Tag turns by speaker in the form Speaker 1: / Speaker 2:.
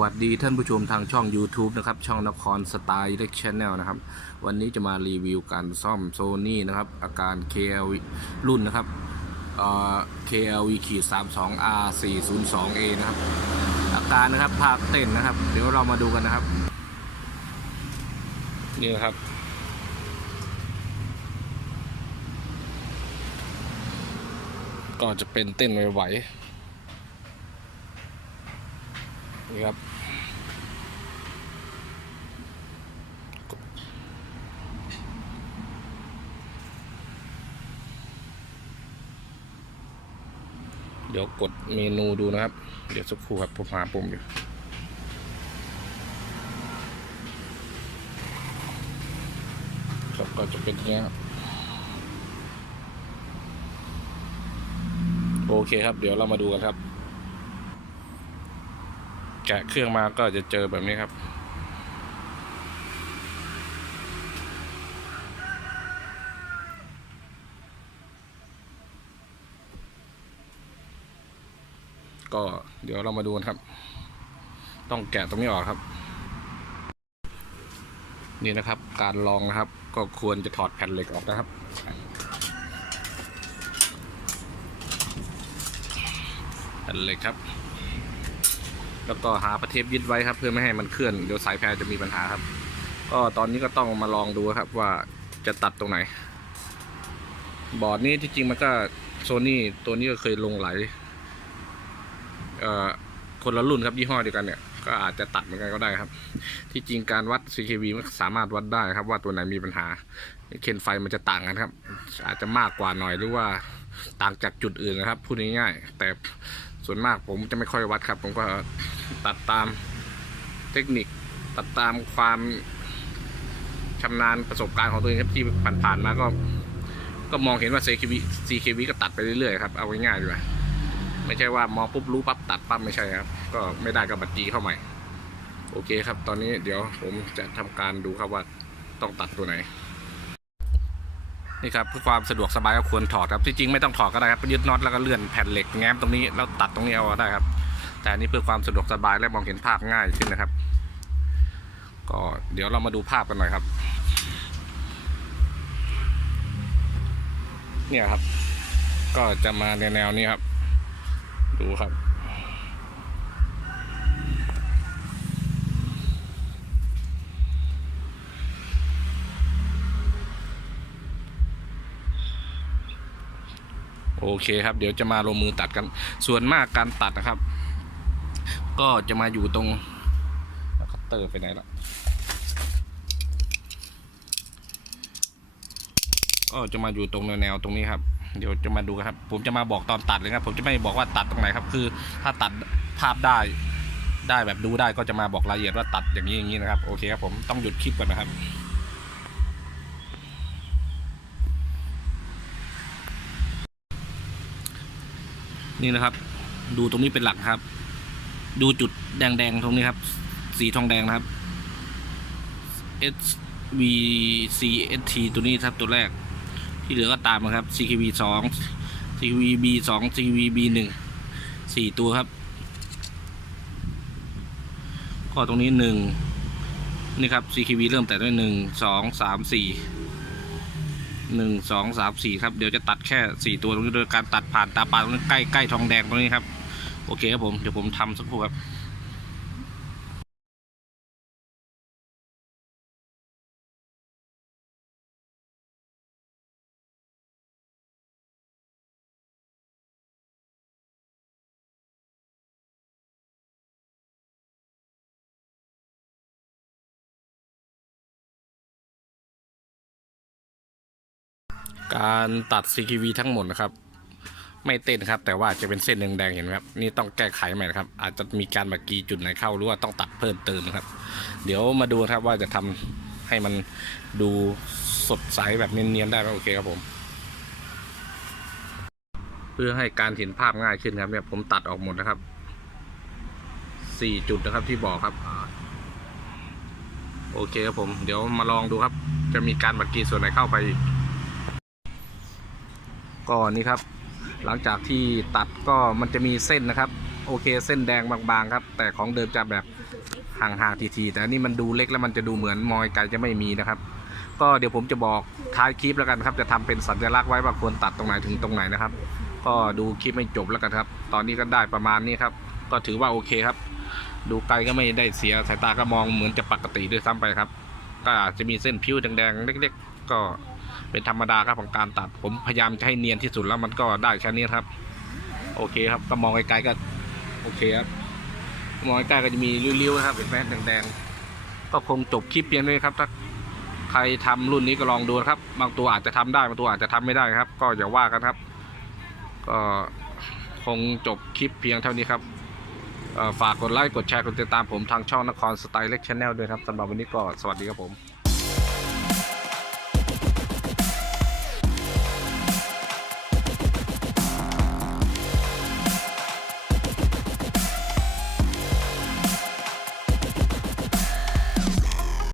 Speaker 1: วัสดีท่านผู้ชมทางช่อง YouTube นะครับ ช่องนครสไตล์เล็กชแนลนะครับ วันนี้จะมารีวิวการซ่อมโซนี่นะครับ อาการ KL รุ่นนะครับเอ่อ KLV ขีด 32 R 402 A นะครับ อาการนะครับภาคเต้นนะครับ เดี๋ยวเรามาดูกันนะครับ นี่นะครับก็จะเป็นเต้นไหวๆ นี่ครับ เดี๋ยวกดเมนูดูนะครับ เดี๋ยวสักครู่ครับผมหาปุ่มอยู่ครับก็จะเป็นเงี้ยโอเคครับ เดี๋ยวเรามาดูกันครับ แกะเครื่องมาก็จะเจอแบบนี้ครับ ก็เดี๋ยวเรามาดูกันครับ ต้องแกะตรงนี้ออกครับ นี่นะครับ การลองนะครับ ก็ควรจะถอดแผ่นเหล็กออกนะครับแผ่นเหล็กครับ แล้วก็หาประเทปยึดไว้ครับ เพื่อไม่ให้มันเคลื่อนเดี๋ยวสายแพรจะมีปัญหาครับ ก็ตอนนี้ก็ต้องมาลองดูครับว่าจะตัดตรงไหน บอร์ดนี้ที่จริงมันก็โซนี่ตัวนี้ก็เคยลงไหลเอ่อคนละรุ่นครับยี่ห้อเดียวกันเนี่ยก็อาจจะตัดเหมือนกันก็ได้ครับ ที่จริงการวัด CKV มันสามารถวัดได้ครับ ว่าตัวไหนมีปัญหา เคนไฟมันจะต่างกันครับ อาจจะมากกว่าหน่อยหรือว่าต่างจากจุดอื่นนะครับพูดง่ายๆแต่ ส่วนมากผมจะไม่ค่อยวัดครับ ผมก็ตัดตามเทคนิค ตัดตามความชำนาญประสบการณ์ของตัวเองครับที่ผ่านๆมาก็ ก็มองเห็นว่า CKV CKV ก็ตัดไปเรื่อยๆครับเอาง่ายๆดีกว่าไม่ใช่ว่ามองปุ๊บรู้ปั๊บตัดปั๊บไม่ใช่ครับ ก็ไม่ได้ก็บัตรจีเข้าใหม่ โอเคครับ ตอนนี้เดี๋ยวผมจะทำการดูครับว่าต้องตัดตัวไหน นี่ครับเพื่อความสะดวกสบายก็ควรถอดครับที่จริงไม่ต้องถอดก็ได้ครับยึดน็อตแล้วก็เลื่อนแผ่นเหล็กแง้มตรงนี้แล้วตัดตรงนี้เอาได้ครับ แต่อันนี้เพื่อความสะดวกสบายและมองเห็นภาพง่ายขึ้นนะครับ ก็เดี๋ยวเรามาดูภาพกันหน่อยครับ เนี่ยครับ ก็จะมาในแนวนี้ครับ ดูครับ โอเคครับ เดี๋ยวจะมาลงมือตัดกัน ส่วนมากการตัดนะครับ ก็จะมาอยู่ตรงคัตเตอร์ไปไหนละก็จะมาอยู่ตรงแนวๆตรงนี้ครับ เดี๋ยวจะมาดูครับ ผมจะมาบอกตอนตัดเลยครับ ผมจะไม่บอกว่าตัดตรงไหนครับ คือถ้าตัดภาพได้ได้แบบดูได้ก็จะมาบอกรายละเอียดว่าตัดอย่างนี้อย่างนี้นะครับ โอเคครับผมต้องหยุดคลิปก่อนนะครับ นี่นะครับ ดูตรงนี้เป็นหลักครับ ดูจุดแดงๆตรงนี้ครับ สีทองแดงนะครับ S V C S T ตัวนี้ครับตัวแรก ที่เหลือก็ตามนะครับ C K V สอง C K V B สอง C K V B หนึ่งสี่ตัวครับ ก็ตรงนี้หนึ่งนี่ครับ C K V เริ่มแต่ด้วยหนึ่งสองสามสี่ หนึ่งสองสามสี่ครับ เดี๋ยวจะตัดแค่สี่ตัวตรงนี้โดยการตัดผ่านตาปลาตรงนี้ใกล้ใกล้ทองแดงตรงนี้ครับ โอเคครับผม เดี๋ยวผมทำสักครู่ครับ การตัด CKV ทั้งหมดนะครับ ไม่เต้นครับ แต่ว่าจะเป็นเส้นแดงๆเห็นไหมครับนี่ต้องแก้ไขใหม่นะครับ อาจจะมีการบักกีจุดไหนเข้าหรือว่าต้องตัดเพิ่มเติมนะครับ เดี๋ยวมาดูครับว่าจะทำให้มันดูสดใสแบบเนียนๆได้ไหมโอเคครับผม เพื่อให้การเห็นภาพง่ายขึ้นครับเนี่ยผมตัดออกหมดนะครับสี่จุดนะครับที่บอกครับโอเคครับผม เดี๋ยวมาลองดูครับ จะมีการบักกีส่วนไหนเข้าไปอีก ก็นี่ครับ หลังจากที่ตัดก็มันจะมีเส้นนะครับ โอเคเส้นแดงบางๆครับ แต่ของเดิมจะแบบห่างๆทีๆแต่นี่มันดูเล็กแล้วมันจะดูเหมือนมอยไกลจะไม่มีนะครับ ก็เดี๋ยวผมจะบอกท้ายคลิปแล้วกันครับ จะทำเป็นสัญลักษณ์ไว้ว่าควรตัดตรงไหนถึงตรงไหนนะครับ ก็ดูคลิปไม่จบแล้วกันครับ ตอนนี้ก็ได้ประมาณนี้ครับ ก็ถือว่าโอเคครับ ดูไกลก็ไม่ได้เสียสายตาก็มองเหมือนจะปกติด้วยซ้ำไปครับ ก็อาจจะมีเส้นผิวแดงๆเล็ก ๆ ก็ เป็นธรรมดาครับของการตัด ผมพยายามจะให้เนียนที่สุดแล้วมันก็ได้แค่นี้ครับ โอเคครับ ก็มองไกลๆก็ โอเคครับ มองใกล้ๆก็จะมีริ้วๆนะครับเป็นแม่แดงๆก็คงจบคลิปเพียงนี้ครับถ้าใครทำรุ่นนี้ก็ลองดูนะครับ บางตัวอาจจะทำได้บางตัวอาจจะทำไม่ได้ครับ ก็อย่าว่ากันครับ ก็คงจบคลิปเพียงเท่านี้ครับฝากกดไลค์กดแชร์กดติดตามผมทางช่องนครสไตล์เล็กชแนลด้วยครับสำหรับวันนี้ก็สวัสดีครับผม